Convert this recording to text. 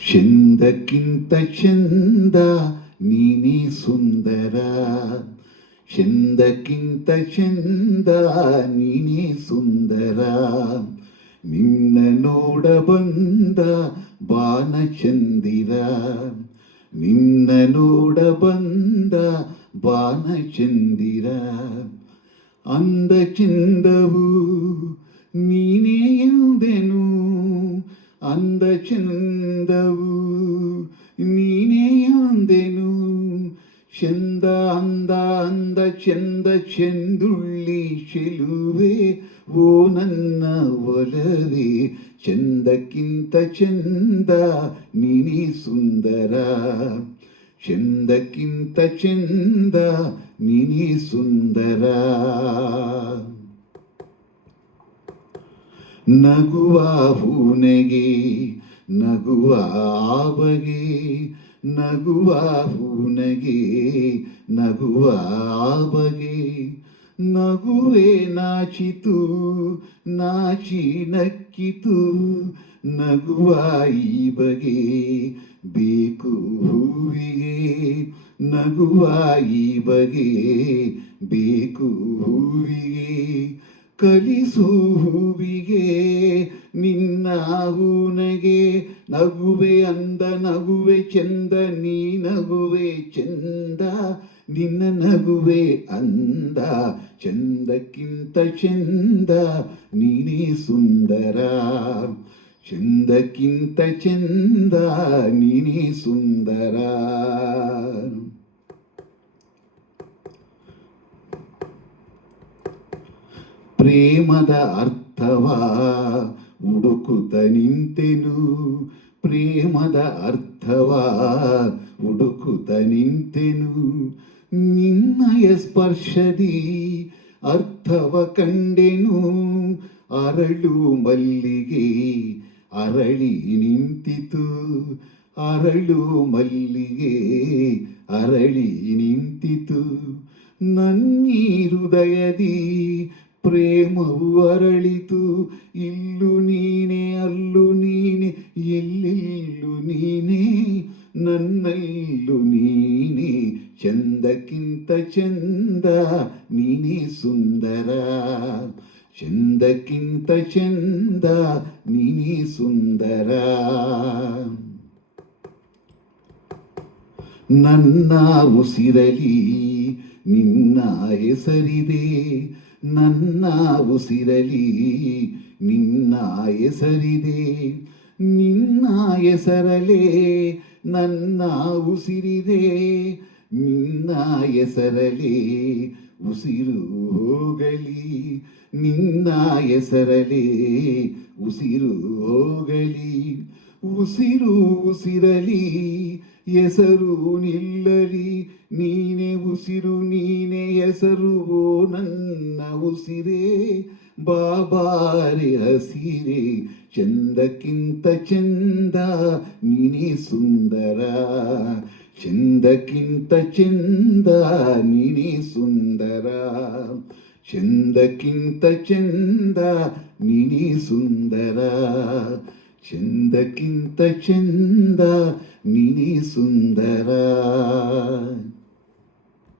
ಚಂದಕ್ಕಿಂತ ಚಂದ ನೀನೇ ಸುಂದರ, ಚಂದಕ್ಕಿಂತ ಚಂದ ನೀನೇ ಸುಂದರ. ನಿನ್ನ ನೋಡ ಬಂದ ಬಾನಚಂದಿರ, ನಿನ್ನ ನೋಡ ಬಂದ ಬಾನಚಂದಿರ. ಅಂದ ಚಂದವು ನೀನೇ ಎಂದೆನು, ಅಂದ ಚಂದವು ನೀನೇ ಎಂದೆನು. ಚಂದ ಅಂದ ಅಂದ ಚಂದ ಚೆಂದುಳ್ಳಿ ಚೆಲುವೆ ಓ ನನ್ನ ಒಲವೇ. ಚಂದಕ್ಕಿಂತ ಚಂದ ನೀನೇ ಸುಂದರ, ಚಂದಕ್ಕಿಂತ ಚಂದ ನೀನೇ ಸುಂದರ. ನಗುವ ಹೂನಗೆ ನಗುವ ಬಗೆ, ನಗುವ ಹೂನಗೆ ನಗುವ ಬಗೆ. ನಗುವೆ ನಾಚಿತು ನಾಚಿ ನಕ್ಕಿತು, ನಗುವ ಈ ಬಗೆ ಬೇಕು ಹೂವಿಗೆ, ನಗುವ ಈ ಬಗೆ ಬೇಕು ಹೂವಿಗೆ. ಕಲಿಸು ಹೂವಿಗೆ ನಿನ್ನ ಹೂನಗೆ, ನಗುವೆ ಅಂದ ನಗುವೆ ಚಂದ, ನೀ ನಗುವೆ ಚಂದ, ನಿನ್ನ ನಗುವೆ ಅಂದ. ಚಂದಕ್ಕಿಂತ ಚಂದ ನೀನೇ ಸುಂದರ, ಚಂದಕ್ಕಿಂತ ಚಂದ ನೀನೇ ಸುಂದರ. ಪ್ರೇಮದ ಅರ್ಥವ ಹುಡುಕುತ್ತ ನಿಂತೆನು, ಪ್ರೇಮದ ಅರ್ಥವ ಹುಡುಕುತ್ತ ನಿಂತೆನು. ನಿನ್ನಯ ಸ್ಪರ್ಶದಿ ಅರ್ಥವ ಕಂಡೆನು, ಅರಳು ಮಲ್ಲಿಗೆ ಅರಳಿ ನಿಂತಿತು, ಅರಳು ಮಲ್ಲಿಗೆ ಅರಳಿ ನಿಂತಿತು. ನನ್ನೀ ಹೃದಯದಿ ಪ್ರೇಮವು ಅರಳಿತು, ಇಲ್ಲು ನೀನೆ ಅಲ್ಲು ನೀನೆ ಎಲ್ಲೆಲ್ಲು ನೀನೆ ನನ್ನಲ್ಲು ನೀನೆ. ಚಂದಕ್ಕಿಂತ ಚಂದ ನೀನೇ ಸುಂದರ, ಚಂದಕ್ಕಿಂತ ಚಂದ ನೀನೇ ಸುಂದರ. ನನ್ನ ಉಸಿರಲಿ ನಿನ್ನ ಹೆಸರಿದೆ, ನನ್ನ ಉಸಿರಲಿ ನಿನ್ನ ಹೆಸರಿದೆ. ನಿನ್ನ ಹೆಸರಲೇ ನನ್ನ ಉಸಿರಿದೆ, ನಿನ್ನ ಹೆಸರಲೇ ಉಸಿರು ಹೋಗಲಿ, ನಿನ್ನ ಹೆಸರಲೇ ಉಸಿರು ಹೋಗಲಿ. ಉಸಿರು ಉಸಿರಲಿ ಹೆಸರು ನಿಲ್ಲಲಿ, ನೀನೆ ಉಸಿರು ನೀನೆ ಹೆಸರು ಓ ನನ್ನ ಉಸಿರೇ. ಬಾಬಾರೆ ಹಸಿರೆ ಚಂದಕ್ಕಿಂತ ಚಂದ ನೀನೇ ಸುಂದರ, ಚಂದಕ್ಕಿಂತ ಚಂದ ನೀನೇ ಸುಂದರ, ಚಂದಕ್ಕಿಂತ ಚಂದ ನೀನೇ ಸುಂದರ, ಚಂದಕ್ಕಿಂತ ಚಂದ ನೀನೇ ಸುಂದರ.